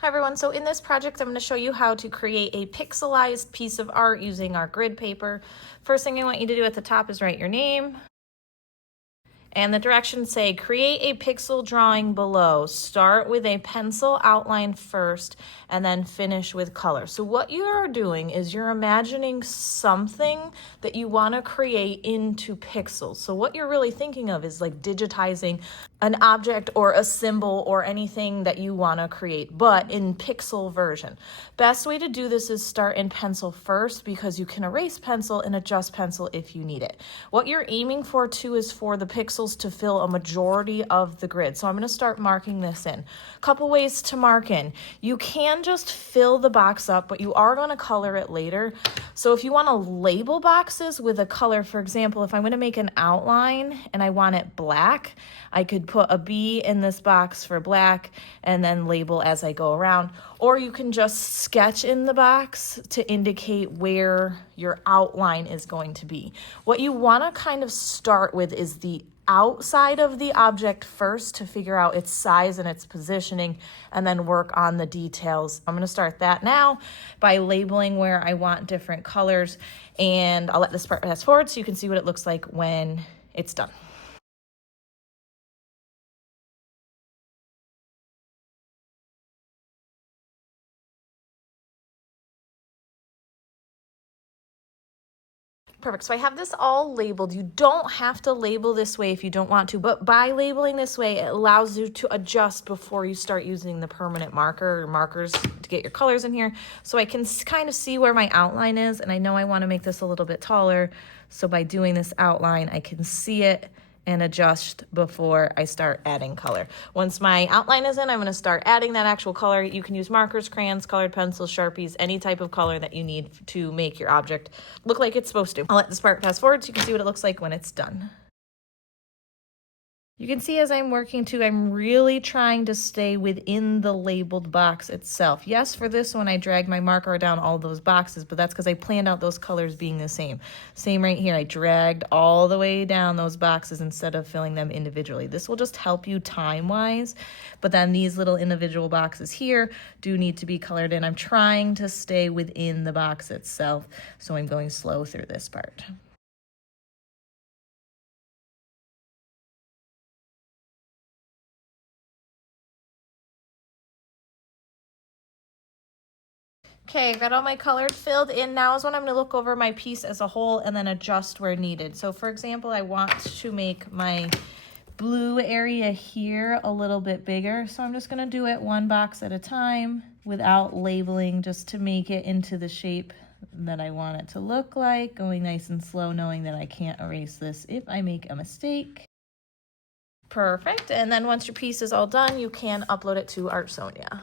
Hi everyone, so in this project I'm going to show you how to create a pixelized piece of art using our grid paper. First thing I want you to do at the top is write your name. And the directions say create a pixel drawing below. Start with a pencil outline first and then finish with color. So what you are doing is you're imagining something that you want to create into pixels. So what you're really thinking of is like digitizing an object or a symbol or anything that you want to create, but in pixel version. Best way to do this is start in pencil first because you can erase pencil and adjust pencil if you need it. What you're aiming for too is for the pixels to fill a majority of the grid. So I'm going to start marking this in. Couple ways to mark in. You can just fill the box up, but you are going to color it later. So if you want to label boxes with a color, for example, if I'm going to make an outline and I want it black, I could put a B in this box for black and then label as I go around. Or you can just sketch in the box to indicate where your outline is going to be. What you want to kind of start with is the outside of the object first to figure out its size and its positioning and then work on the details. I'm going to start that now by labeling where I want different colors, and I'll let this part pass forward so you can see what it looks like when it's done. Perfect. So I have this all labeled. You don't have to label this way if you don't want to, but by labeling this way, it allows you to adjust before you start using the permanent marker or markers to get your colors in here. So I can kind of see where my outline is, and I know I want to make this a little bit taller. So by doing this outline, I can see it and adjust before I start adding color. Once my outline is in, I'm going to start adding that actual color. You can use markers, crayons, colored pencils, Sharpies, any type of color that you need to make your object look like it's supposed to. I'll let this part pass forward so you can see what it looks like when it's done. You can see as I'm working too, I'm really trying to stay within the labeled box itself. Yes, for this one, I dragged my marker down all those boxes, but that's because I planned out those colors being the same. Same right here, I dragged all the way down those boxes instead of filling them individually. This will just help you time-wise, but then these little individual boxes here do need to be colored in. I'm trying to stay within the box itself, so I'm going slow through this part. Okay, got all my colors filled in. Now is when I'm going to look over my piece as a whole and then adjust where needed. So for example, I want to make my blue area here a little bit bigger. So I'm just going to do it one box at a time without labeling, just to make it into the shape that I want it to look like, going nice and slow, knowing that I can't erase this if I make a mistake. Perfect. And then once your piece is all done, you can upload it to Art Sonia.